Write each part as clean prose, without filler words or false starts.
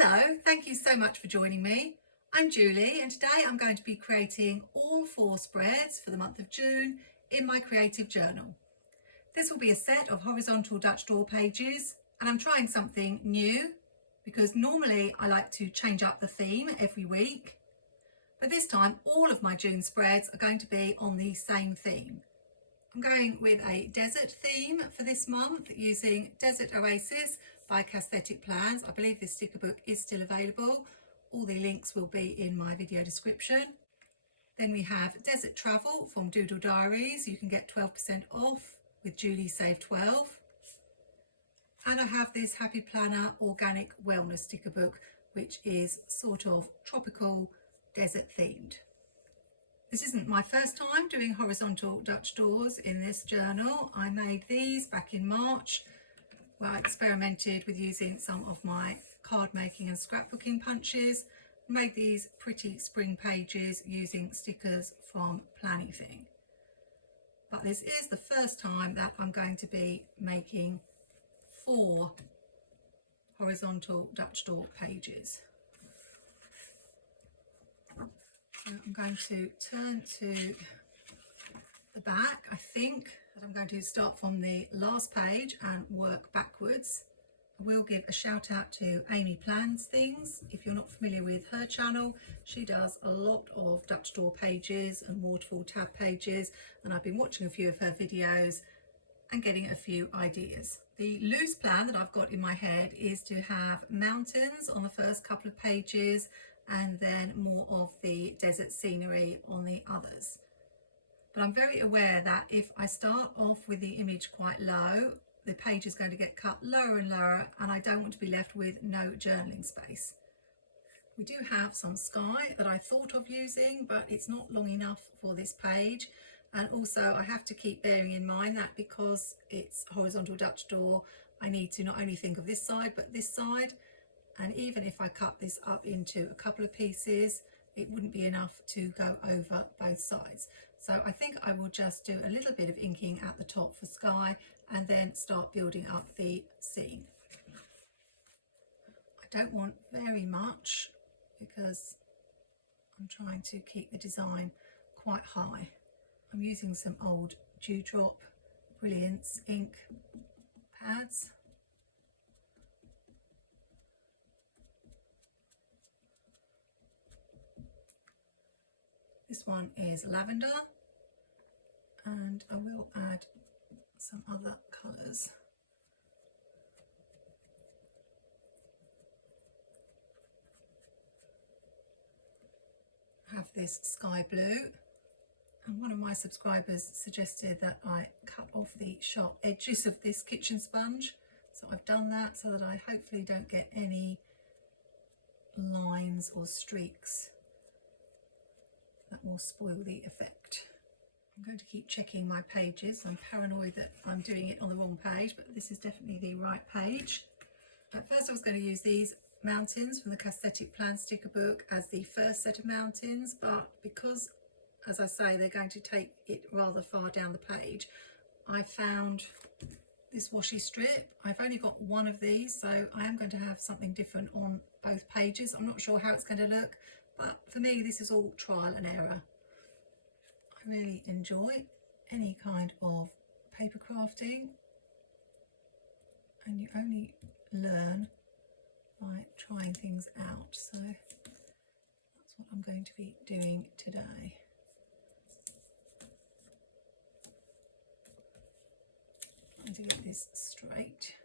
Hello, thank you so much for joining me. I'm Julie and today I'm going to be creating all 4 spreads for the month of June in my creative journal. This will be a set of horizontal Dutch door pages and I'm trying something new because normally I like to change up the theme every week, but this time all of my June spreads are going to be on the same theme. I'm going with a desert theme for this month using Desert Oasis by Cassthetic Plans. I believe this sticker book is still available. All the links will be in my video description. Then we have Desert Travel from Doodle Diaries. You can get 12% off with Julie Save 12. And I have this Happy Planner Organic Wellness sticker book, which is sort of tropical desert themed. This isn't my first time doing horizontal Dutch doors in this journal. I made these back in March, where I experimented with using some of my card making and scrapbooking punches. Made these pretty spring pages using stickers from Plannertips. But this is the first time that I'm going to be making 4 horizontal Dutch door pages. So I'm going to turn to the back. I think that I'm going to start from the last page and work backwards. I will give a shout out to Amy Plans Things. If you're not familiar with her channel, she does a lot of Dutch door pages and waterfall tab pages, and I've been watching a few of her videos and getting a few ideas. The loose plan that I've got in my head is to have mountains on the first couple of pages and then more of the desert scenery on the others. But I'm very aware that if I start off with the image quite low, the page is going to get cut lower and lower, and I don't want to be left with no journaling space. We do have some sky that I thought of using, but it's not long enough for this page. And also I have to keep bearing in mind that because it's horizontal Dutch door, I need to not only think of this side, but this side. And even if I cut this up into a couple of pieces, it wouldn't be enough to go over both sides. So I think I will just do a little bit of inking at the top for sky and then start building up the scene. I don't want very much because I'm trying to keep the design quite high. I'm using some old Dewdrop Brilliance ink pads. This one is lavender, and I will add some other colours. I have this sky blue, and one of my subscribers suggested that I cut off the sharp edges of this kitchen sponge. So I've done that so that I hopefully don't get any lines or streaks that will spoil the effect. I'm going to keep checking my pages. I'm paranoid that I'm doing it on the wrong page, but this is definitely the right page. At first I was going to use these mountains from the Cassthetic Plans sticker book as the first set of mountains, but because, as I say, they're going to take it rather far down the page, I found this washi strip. I've only got one of these, so I am going to have something different on both pages. I'm not sure how it's going to look, but for me this is all trial and error. I really enjoy any kind of paper crafting, and you only learn by trying things out, so that's what I'm going to be doing today. Trying to get this straight.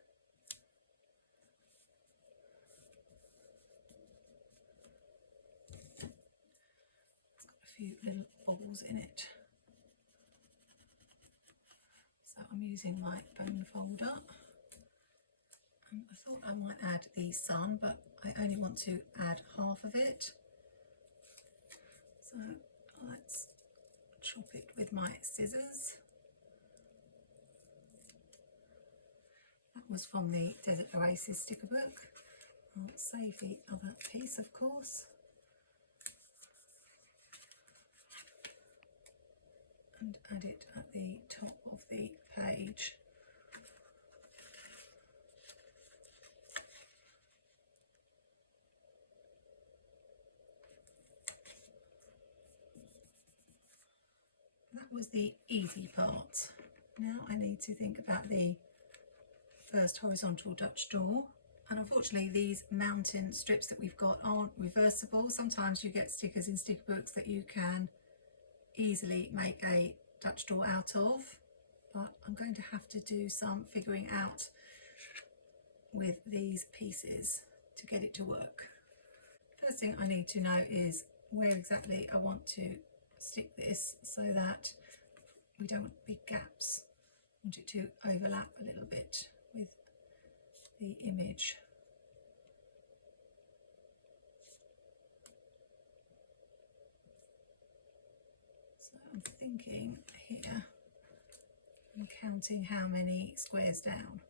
Few little bobbles in it. So I'm using my bone folder. I thought I might add the sun, but I only want to add half of it. So let's chop it with my scissors. That was from the Desert Oasis sticker book. I'll save the other piece, of course. And add it at the top of the page. was the easy part. Now I need to think about the first horizontal Dutch door. And unfortunately these mountain strips that we've got aren't reversible. Sometimes you get stickers in sticker books that you can easily make a Dutch door out of, but I'm going to have to do some figuring out with these pieces to get it to work. First thing I need to know is where exactly I want to stick this so that we don't want big gaps. I want it to overlap a little bit with the image. So I'm thinking here, I'm counting how many squares down.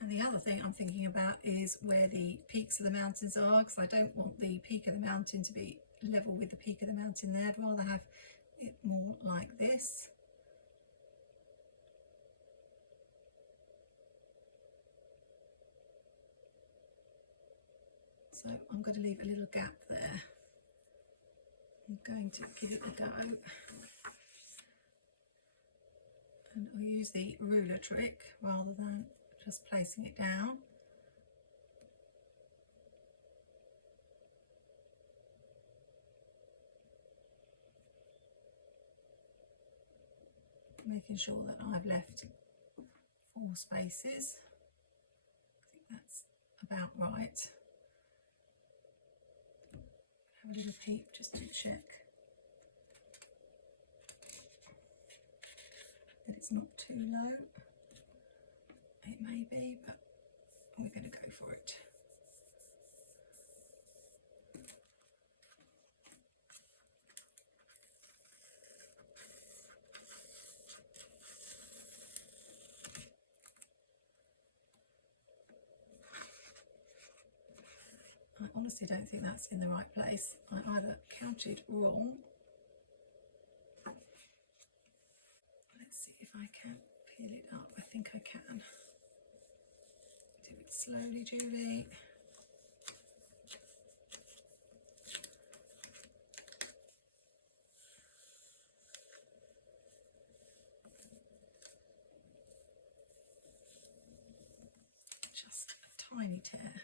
And the other thing I'm thinking about is where the peaks of the mountains are, because I don't want the peak of the mountain to be level with the peak of the mountain there. I'd rather have it more like this. So I'm going to leave a little gap there. I'm going to give it a go. And I'll use the ruler trick rather than just placing it down. Making sure that I've left 4 spaces. I think that's about right. Have a little peep just to check that it's not too low. It may be, but we're going to go for it. I honestly don't think that's in the right place. I either counted wrong. Let's see if I can peel it up. I think I can. Do it slowly, Julie. Just a tiny tear.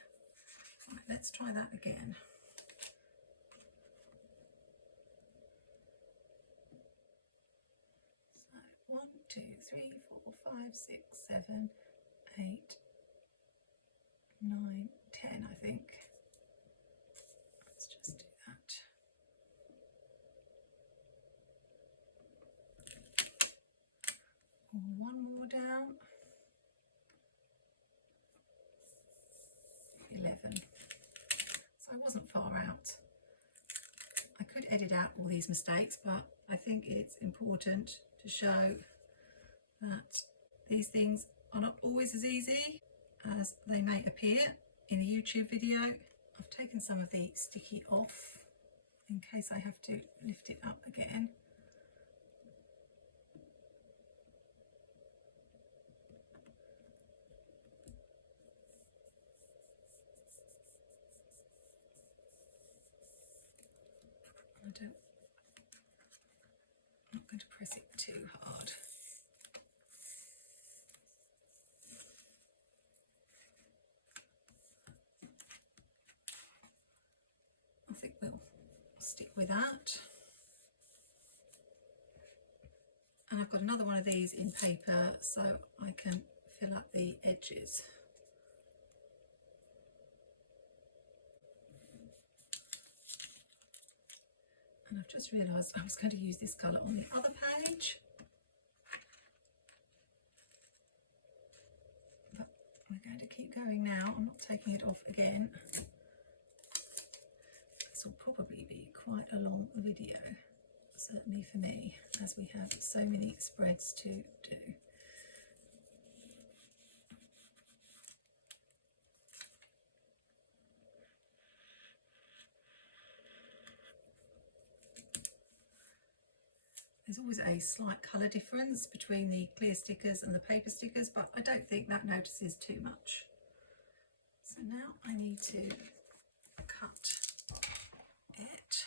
Right, let's try that again. So 1, 2, 3, 4, 5, 6, 7, 8, 9, 10, I think. Let's just do that. One more down. 11. So I wasn't far out. I could edit out all these mistakes, but I think it's important to show that these things are not always as easy as they may appear in a YouTube video. I've taken some of the sticky off in case I have to lift it up again. I'm not going to press it too hard. I think we'll stick with that. And I've got another one of these in paper so I can fill up the edges. And I've just realised I was going to use this colour on the other page. But we're going to keep going now. I'm not taking it off again. This will probably be quite a long video, certainly for me, as we have so many spreads to do. There's always a slight colour difference between the clear stickers and the paper stickers, but I don't think that notices too much. So now I need to cut it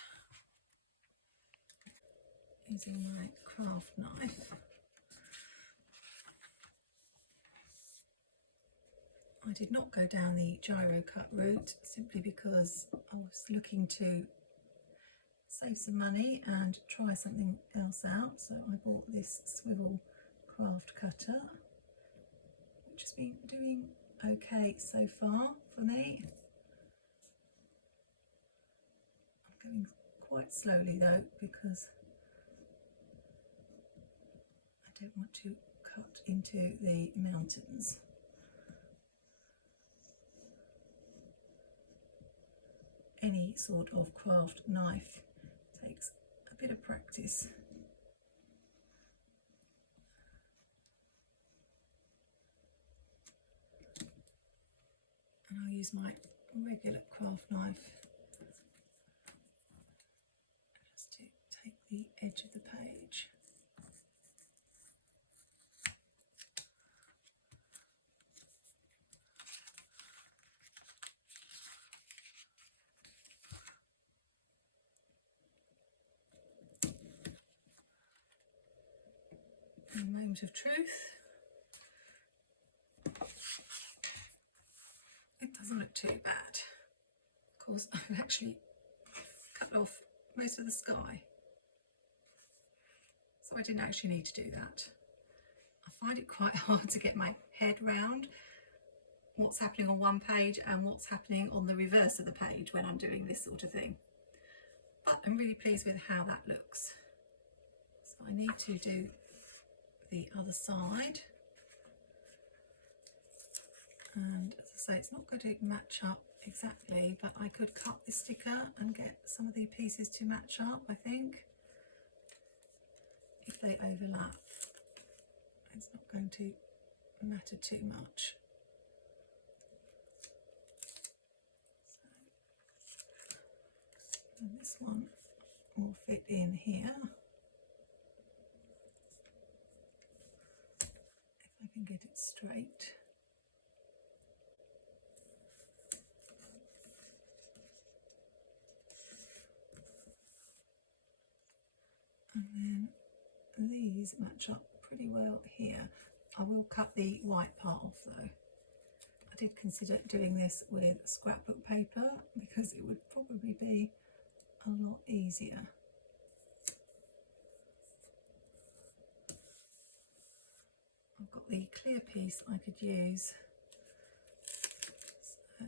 using my craft knife. I did not go down the gyro cut route simply because I was looking to save some money and try something else out. So I bought this swivel craft cutter, which has been doing okay so far for me. I'm going quite slowly though, because I don't want to cut into the mountains. Any sort of craft knife takes a bit of practice. And I'll use my regular craft knife just to take the edge of the page. And a moment of truth. It doesn't look too bad. Of course, I've actually cut off most of the sky, so I didn't actually need to do that. I find it quite hard to get my head round what's happening on one page and what's happening on the reverse of the page when I'm doing this sort of thing. But I'm really pleased with how that looks. So I need to do the other side. And as I say, it's not going to match up exactly, but I could cut the sticker and get some of the pieces to match up, I think. If they overlap, it's not going to matter too much. So, and this one will fit in here. If I can get it straight. And then these match up pretty well here. I will cut the white part off though. I did consider doing this with scrapbook paper because it would probably be a lot easier. I've got the clear piece I could use, so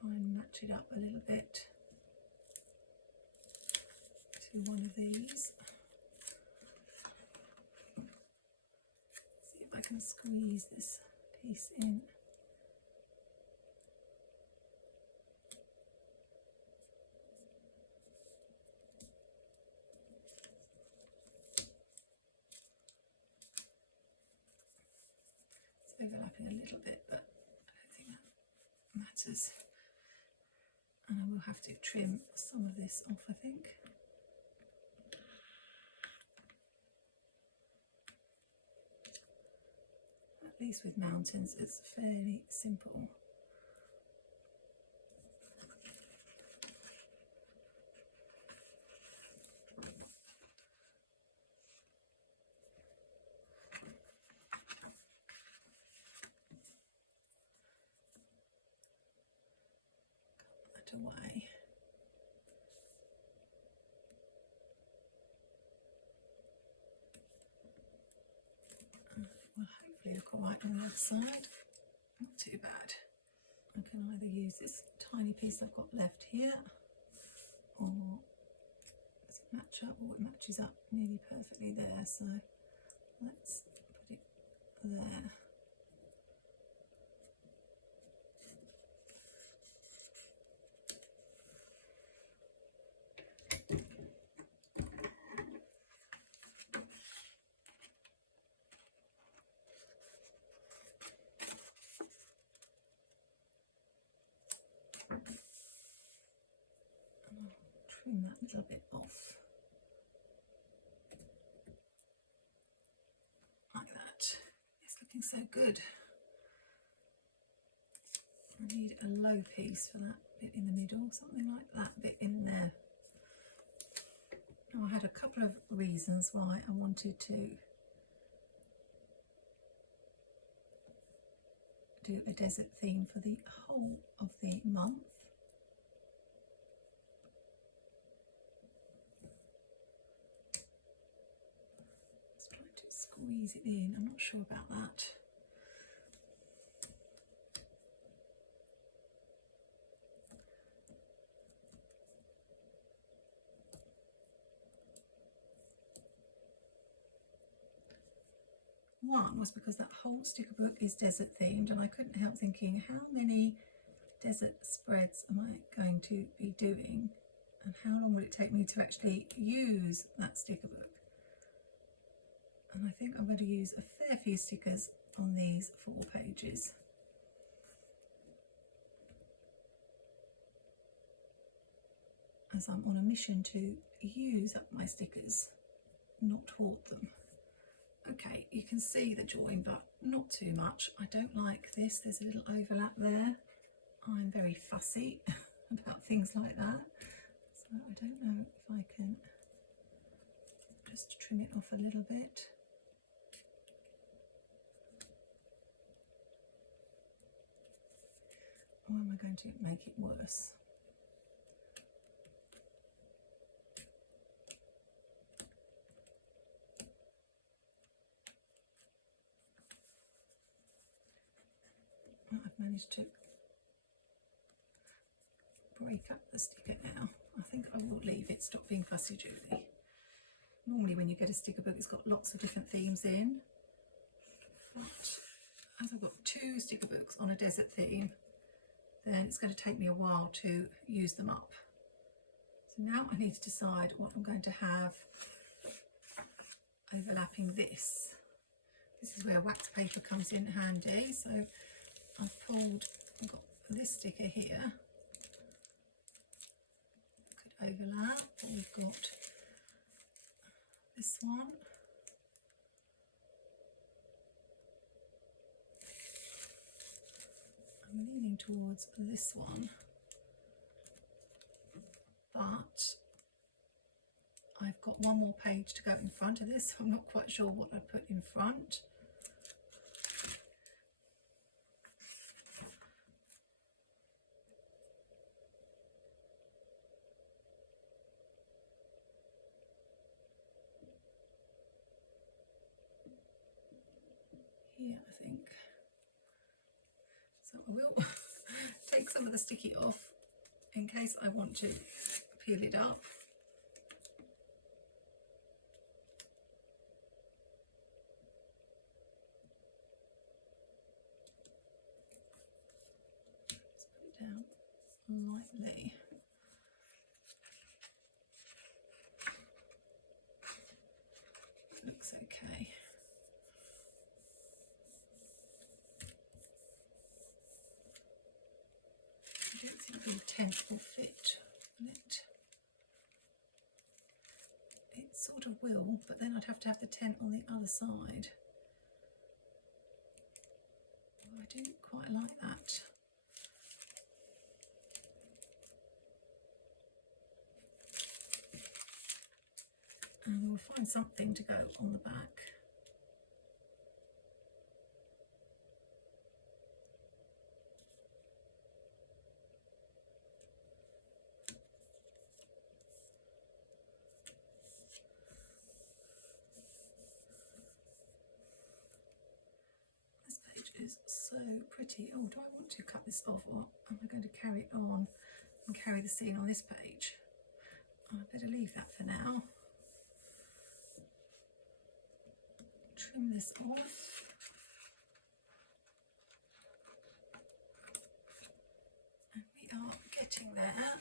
try and match it up a little bit to one of these. See if I can squeeze this piece in. It's overlapping a little bit, but I don't think that matters. And I will have to trim some of this off, I think. At least with mountains, it's fairly simple. Cut that away. Will hopefully look alright on the other side. Not too bad. I can either use this tiny piece I've got left here, or does it match up? Or it matches up nearly perfectly there, so let's put it there. Trim that little bit off, like that. It's looking so good. I need a low piece for that bit in the middle, something like that bit in there. Now, I had a couple of reasons why I wanted to do a desert theme for the whole of the month. Just trying to squeeze it in, I'm not sure about that. One was because that whole sticker book is desert themed, and I couldn't help thinking, how many desert spreads am I going to be doing, and how long will it take me to actually use that sticker book? And I think I'm going to use a fair few stickers on these 4 pages. As I'm on a mission to use up my stickers, not hoard them. Okay, you can see the join, but not too much. I don't like this. There's a little overlap there. I'm very fussy about things like that. So I don't know if I can just trim it off a little bit. Or am I going to make it worse? I've managed to break up the sticker now. I think I will leave it. Stop being fussy, Julie. Normally when you get a sticker book, it's got lots of different themes in. But as I've got 2 sticker books on a desert theme, then it's going to take me a while to use them up. So now I need to decide what I'm going to have overlapping this. This is where wax paper comes in handy. So I've got this sticker here, could overlap, but we've got this one, I'm leaning towards this one, but I've got one more page to go in front of this, so I'm not quite sure what I put in front. Here, I think. So I will take some of the sticky off in case I want to peel it up. Just put it down lightly. Looks okay. I don't think the tent will fit, will it? It sort of will, but then I'd have to have the tent on the other side. Oh, I do quite like that. And we'll find something to go on the back. This page is so pretty. Oh, do I want to cut this off, or am I going to carry it on and carry the scene on this page? I'd better leave that for now. Trim this off. And we are getting there.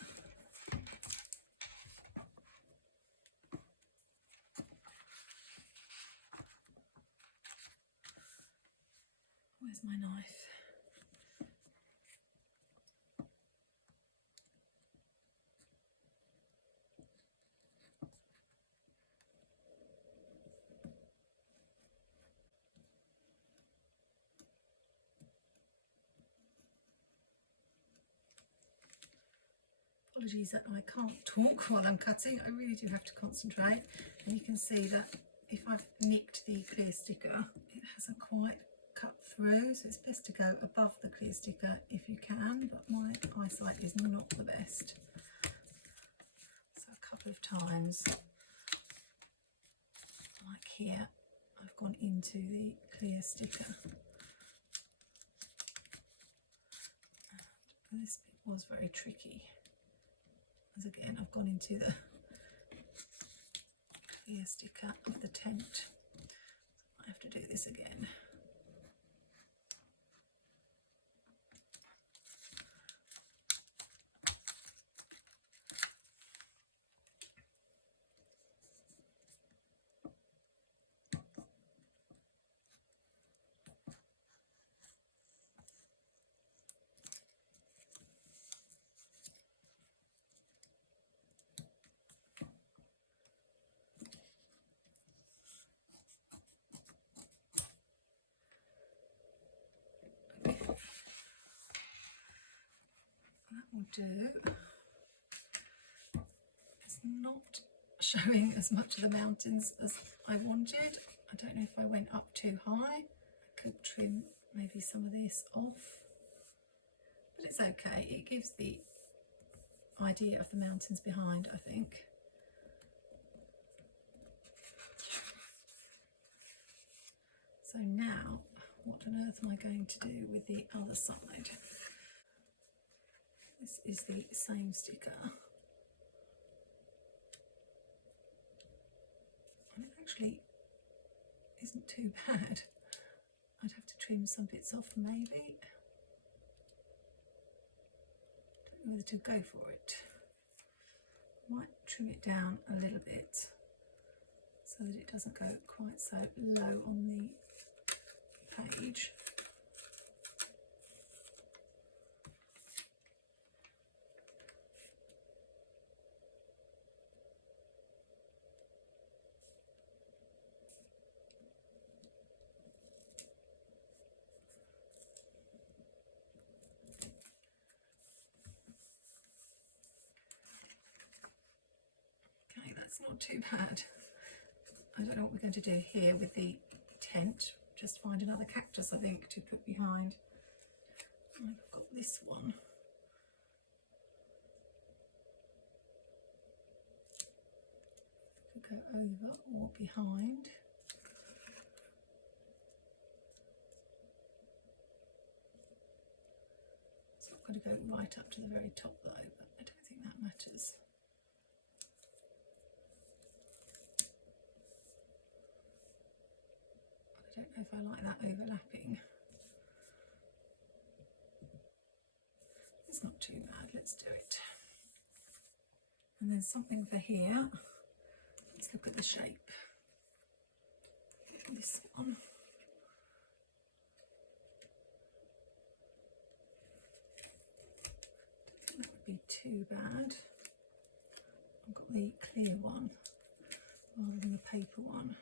Where's my knife? Apologies that I can't talk while I'm cutting. I really do have to concentrate. And you can see that if I've nicked the clear sticker, it hasn't quite cut through, so it's best to go above the clear sticker if you can, but my eyesight is not the best. So a couple of times, like here, I've gone into the clear sticker. And this bit was very tricky, as again I've gone into the clear sticker of the tent. I have to do this again. That will do. It's not showing as much of the mountains as I wanted. I don't know if I went up too high. I could trim maybe some of this off, but it's okay. It gives the idea of the mountains behind, I think. So now, what on earth am I going to do with the other side? This is the same sticker. And it actually isn't too bad. I'd have to trim some bits off maybe. Don't know whether to go for it. Might trim it down a little bit so that it doesn't go quite so low on the page. Okay, that's not too bad. I don't know what we're going to do here with the tent. Just find another cactus, I think, to put behind. I've got this one. Could go over or behind. It's not going to go right up to the very top though, but I don't think that matters. I don't know if I like that overlapping. It's not too bad, let's do it. And then something for here. Let's look at the shape. This one. Don't think that would be too bad. I've got the clear one rather than the paper one.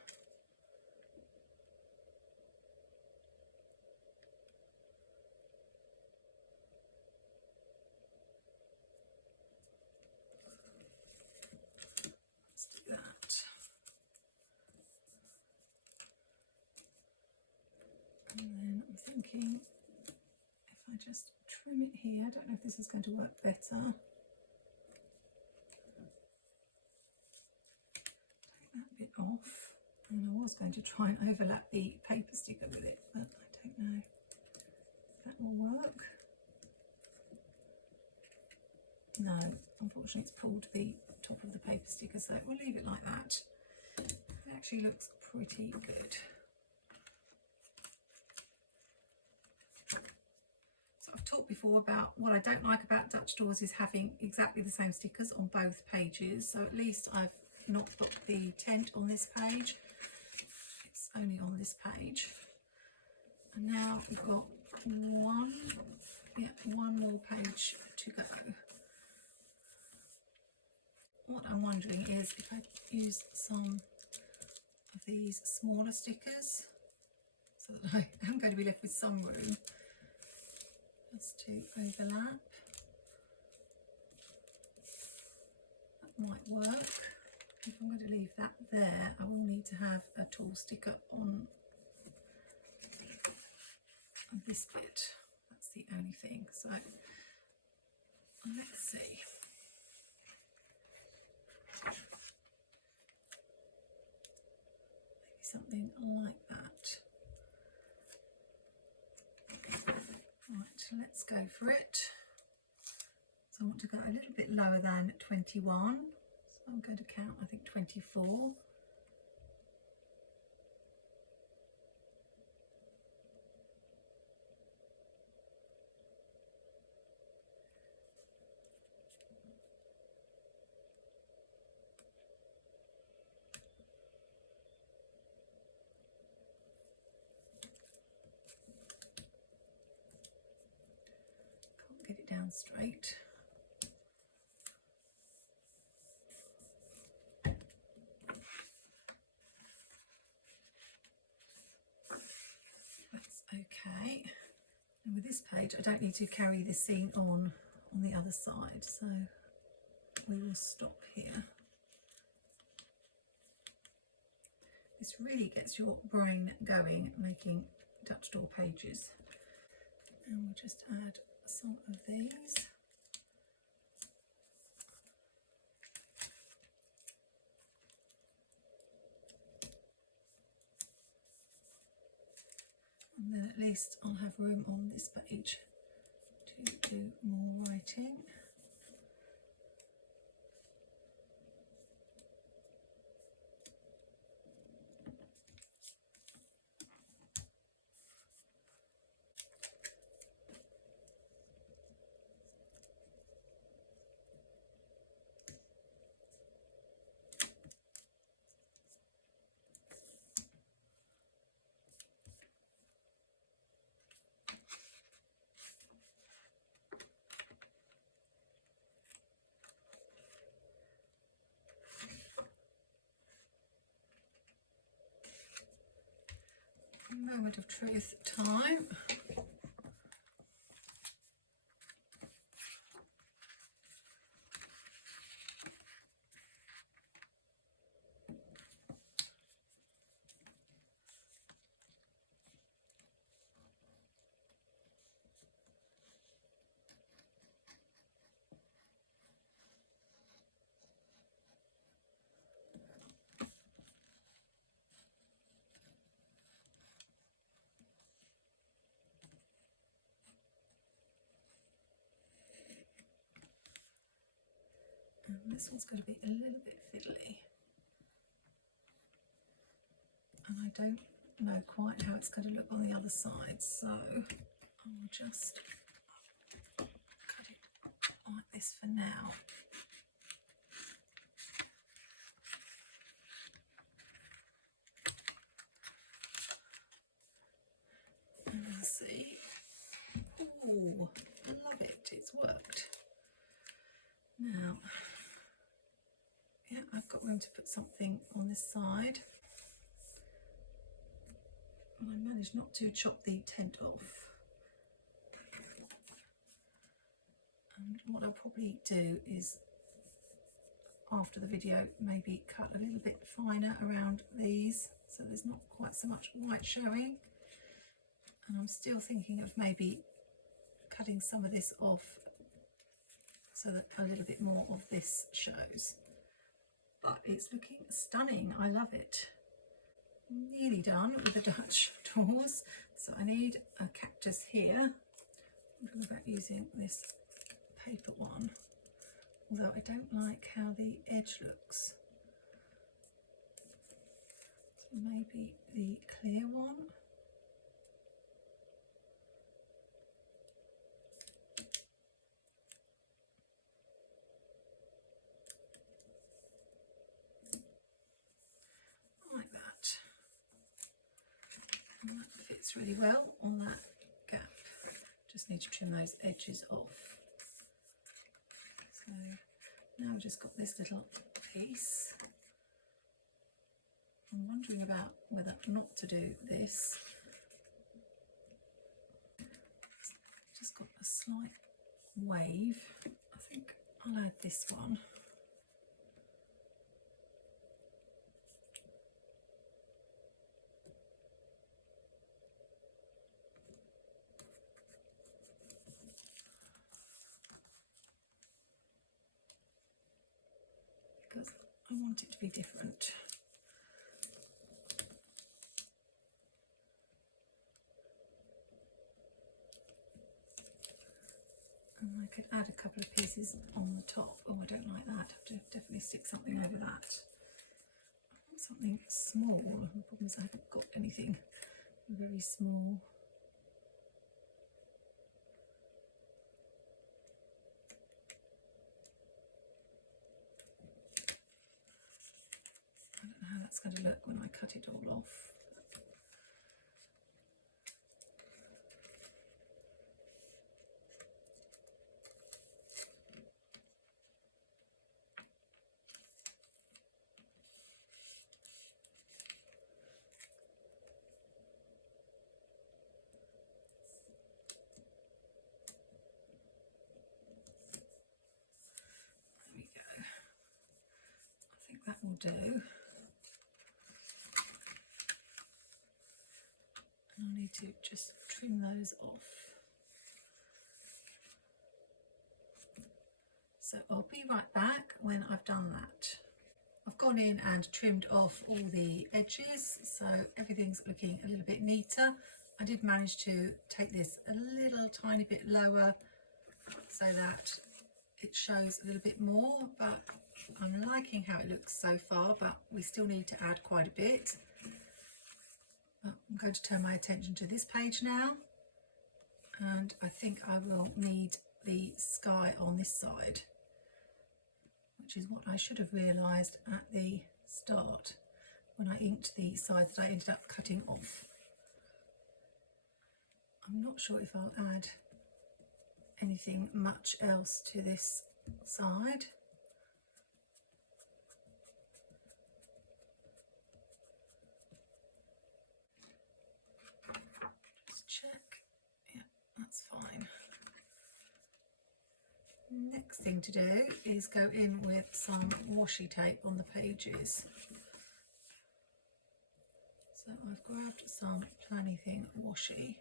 And then I'm thinking if I just trim it here, I don't know if this is going to work better. Take that bit off, and I was going to try and overlap the paper sticker with it, but I don't know if that will work. No, unfortunately it's pulled the top of the paper sticker, so we'll leave it like that. It actually looks pretty good. I've talked before about what I don't like about Dutch doors is having exactly the same stickers on both pages. So at least I've not got the tent on this page. It's only on this page. And now we've got one more page to go. What I'm wondering is if I use some of these smaller stickers so that I am going to be left with some room just to overlap. might work. If I'm going to leave that there, I will need to have a tall sticker on this bit. That's the only thing. So let's see. Maybe something like that. Right, let's go for it. So I want to go a little bit lower than 21. So I'm going to count, I think, 24. Can't get it down straight. Okay, and with this page I don't need to carry this scene on the other side, so we will stop here. This really gets your brain going making Dutch door pages. And we'll just add some of these. And then at least I'll have room on this page to do more writing. Moment of truth time. And this one's going to be a little bit fiddly. And I don't know quite how it's going to look on the other side, so I'll just cut it like this for now. And we'll see. Oh, I love it, it's worked. Now, yeah, I've got room to put something on this side. And I managed not to chop the tent off. And what I'll probably do is, after the video, maybe cut a little bit finer around these so there's not quite so much white showing. And I'm still thinking of maybe cutting some of this off so that a little bit more of this shows. But it's looking stunning, I love it. Nearly done with the Dutch doors. So I need a cactus here. I'm talking about using this paper one, although I don't like how the edge looks. So maybe the clear one. Like that. And that fits really well on that gap. Just need to trim those edges off. So now I've just got this little piece. I'm wondering about whether not to do this. Just got a slight wave. I think I'll add this one. I want it to be different. And I could add a couple of pieces on the top. Oh, I don't like that. I have to definitely stick something over that. I want something small. The problem is I haven't got anything very small. I don't know how that's going to look when I cut it all off. There we go. I think that will do. I need to just trim those off. So I'll be right back when I've done that. I've gone in and trimmed off all the edges, so everything's looking a little bit neater. I did manage to take this a little tiny bit lower so that it shows a little bit more, but I'm liking how it looks so far, but we still need to add quite a bit. I'm going to turn my attention to this page now, and I think I will need the sky on this side, which is what I should have realised at the start when I inked the side that I ended up cutting off. I'm not sure if I'll add anything much else to this side. Check, yeah, that's fine. Next thing to do is go in with some washi tape on the pages. So I've grabbed some Plannertips washi.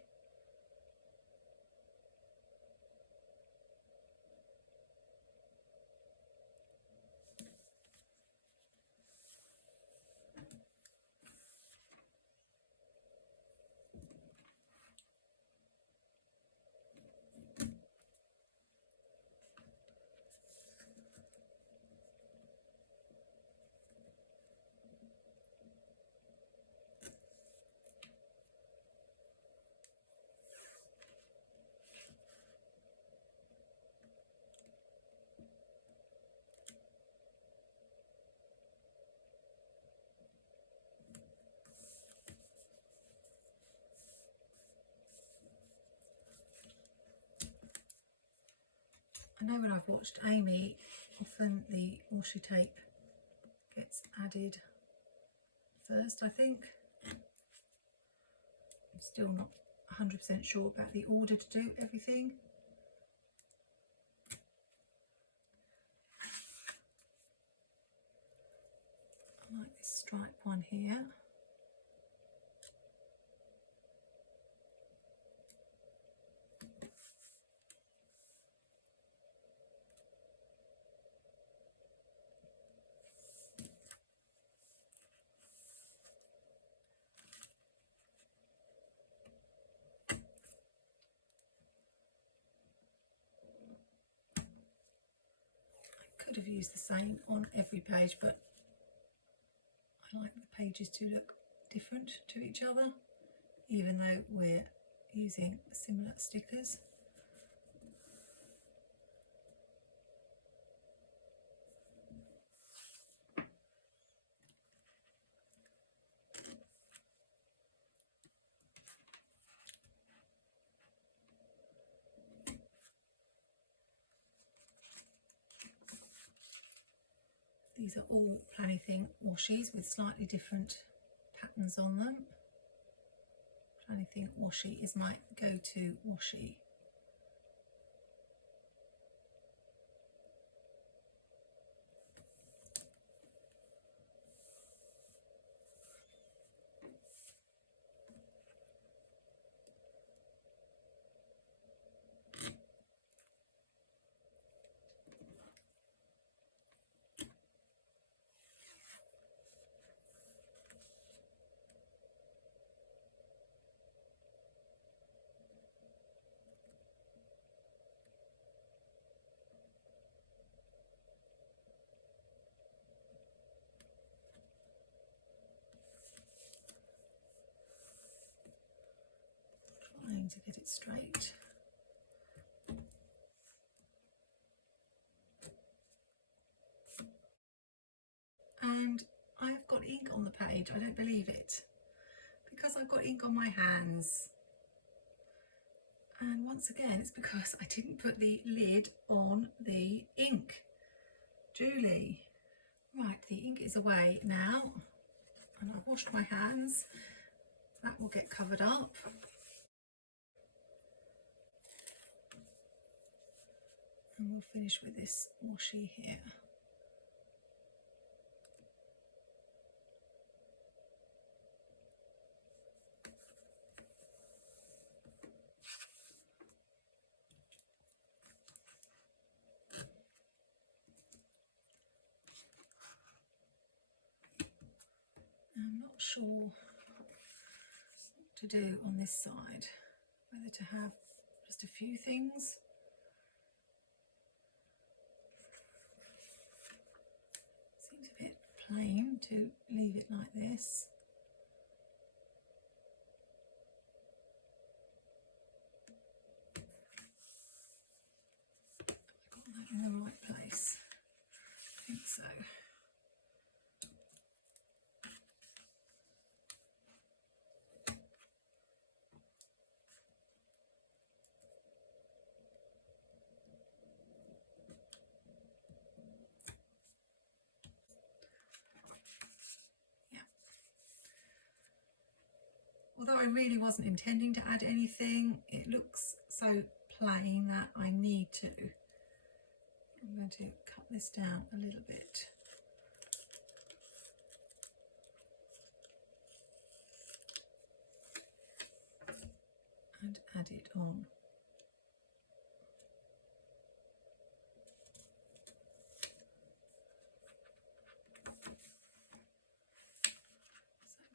I know when I've watched Amy, often the washi tape gets added first, I think. I'm still not 100% sure about the order to do everything. I like this stripe one here. Could have used the same on every page, but I like the pages to look different to each other, even though we're using similar stickers. These are all Plannertips washies with slightly different patterns on them. Plannertips washi is my go-to washi. trying to get it straight. And I've got ink on the page, I don't believe it, because I've got ink on my hands. And once again, it's because I didn't put the lid on the ink. Julie. Right, the ink is away now, and I've washed my hands. That will get covered up. And we'll finish with this washi here. I'm not sure what to do on this side, whether to have just a few things. Seems a bit plain to leave it like this. Got that in the right place? I think so. Although I really wasn't intending to add anything, it looks so plain that I need to. I'm going to cut this down a little bit. And add it on.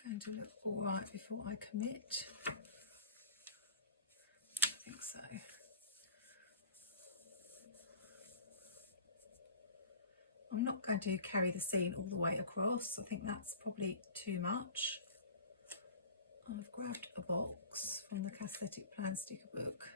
Going to look all right before I commit. I think so. I'm not going to carry the scene all the way across. I think that's probably too much. I've grabbed a box from the Cassthetic Plans sticker book.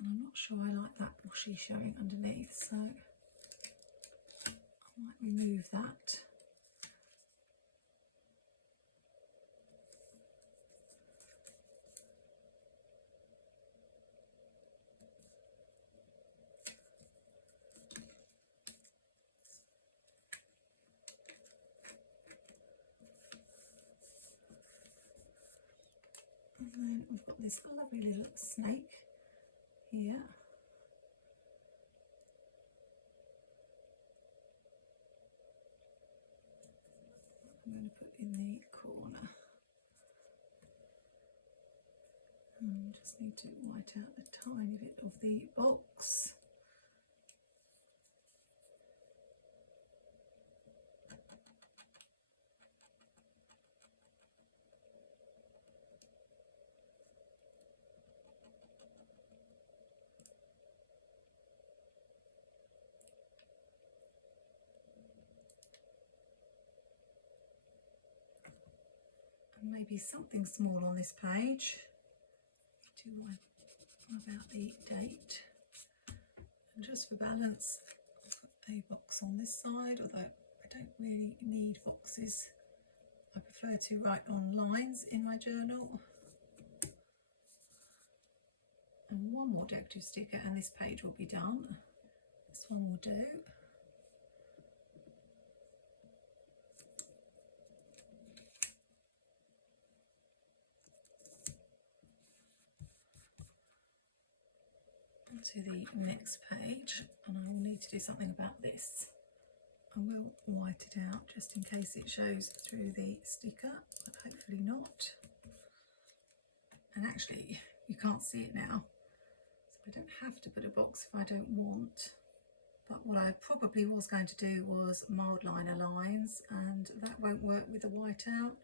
And I'm not sure I like that washi showing underneath, so I might remove that. And then we've got this lovely little snake here. I'm going to put in the corner. And just need to white out a tiny bit of the box. Maybe something small on this page to about the date, and just for balance I'll put a box on this side, although I don't really need boxes. I prefer to write on lines in my journal. And one more decorative sticker and this page will be done. This one will do. To the next page, and I will need to do something about this. I will white it out just in case it shows through the sticker, but hopefully not. And actually you can't see it now, so I don't have to put a box if I don't want. But what I probably was going to do was mild liner lines, and that won't work with the whiteout,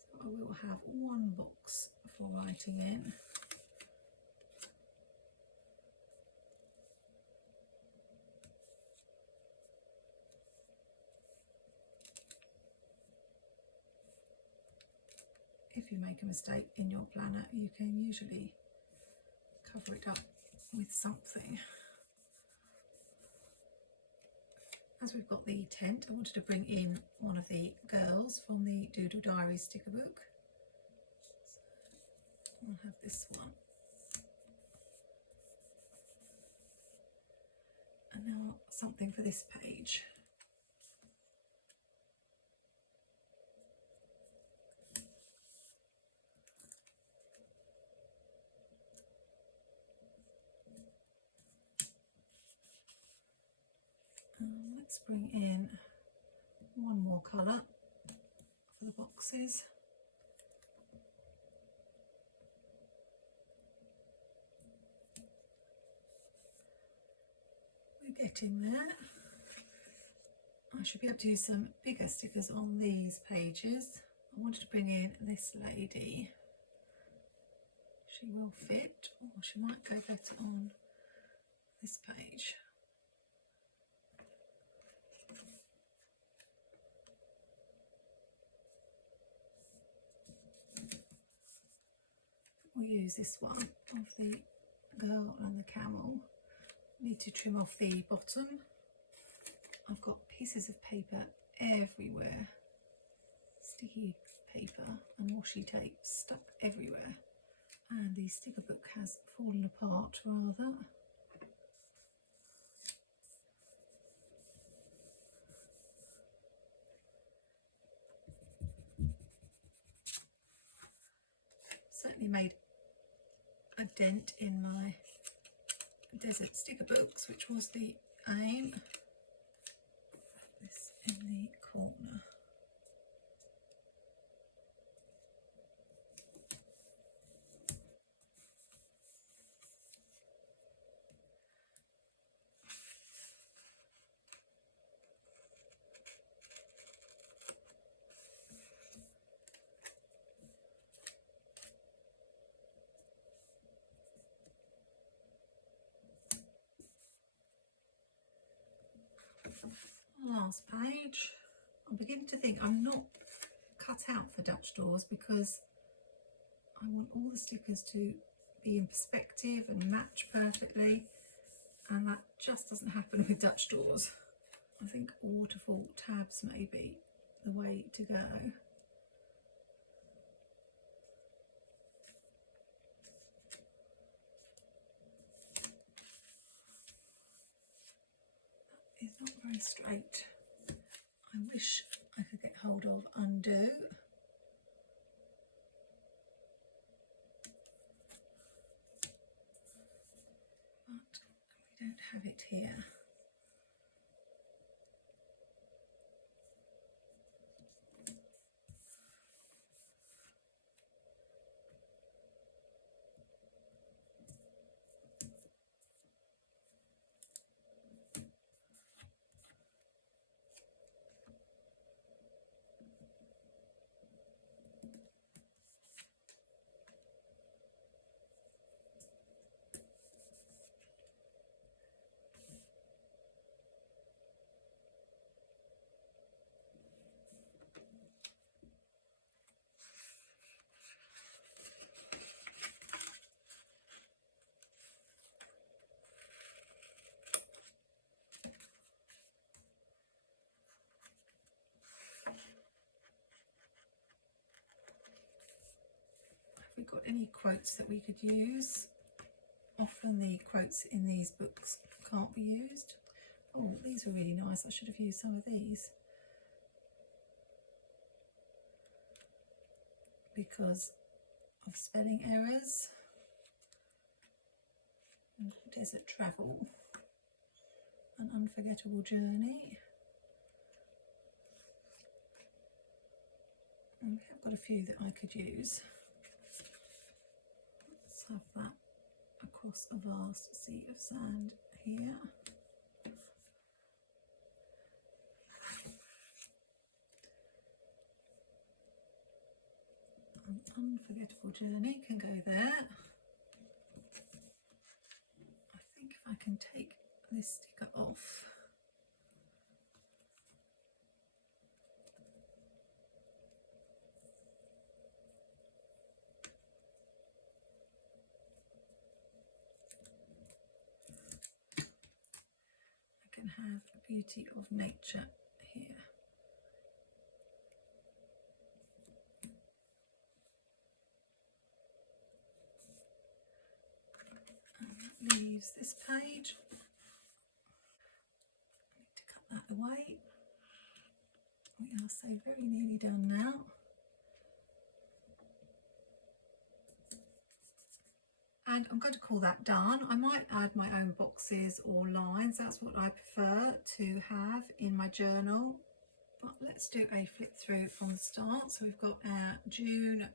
so I will have one box for writing in. if you make a mistake in your planner, you can usually cover it up with something. As we've got the tent, I wanted to bring in one of the girls from the Doodle Diary sticker book. So I'll have this one. And now something for this page. Let's bring in one more colour for the boxes. We're getting there. I should be able to use some bigger stickers on these pages. I wanted to bring in this lady. She will fit, or she might go better on this page. We'll use this one of the girl and the camel. Need to trim off the bottom. I've got pieces of paper everywhere, sticky paper and washi tape stuck everywhere, and the sticker book has fallen apart rather. Certainly made a dent in my desert sticker books, which was the aim. Put this in the corner. Last page. I'm beginning to think I'm not cut out for Dutch doors, because I want all the stickers to be in perspective and match perfectly, and that just doesn't happen with Dutch doors. I think waterfall tabs may be the way to go. That is not very straight. I wish I could get hold of undo. But we don't have it here. Have we got any quotes that we could use? Often the quotes in these books can't be used. Oh, these are really nice. I should have used some of these, because of spelling errors and desert travel, an unforgettable journey. And we have got a few that I could use. Let's have that across a vast sea of sand here. An unforgettable journey can go there. I think if I can take this sticker off, have a beauty of nature here. And that leaves this page. I need to cut that away. We are so very nearly done now. And I'm going to call that done. I might add my own boxes or lines. That's what I prefer to have in my journal. But let's do a flip through from the start. So we've got our June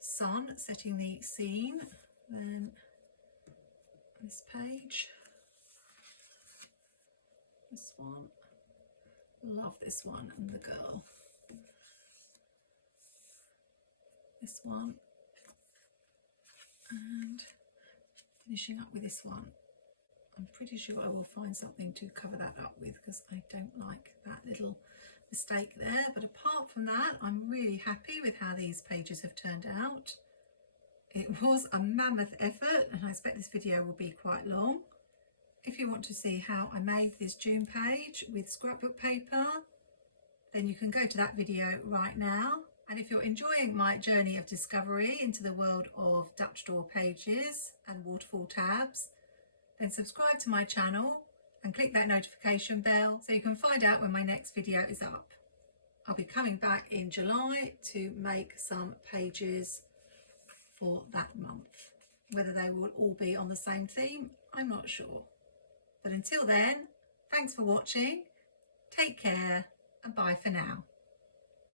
sun setting the scene. Then this page. This one. Love this one and the girl. This one. And finishing up with this one. I'm pretty sure I will find something to cover that up with because I don't like that little mistake there. But apart from that, I'm really happy with how these pages have turned out. It was a mammoth effort and I expect this video will be quite long. If you want to see how I made this June page with scrapbook paper, then you can go to that video right now. And if you're enjoying my journey of discovery into the world of Dutch door pages and waterfall tabs, then subscribe to my channel and click that notification bell so you can find out when my next video is up. I'll be coming back in July to make some pages for that month. Whether they will all be on the same theme, I'm not sure. But until then, thanks for watching, take care and bye for now.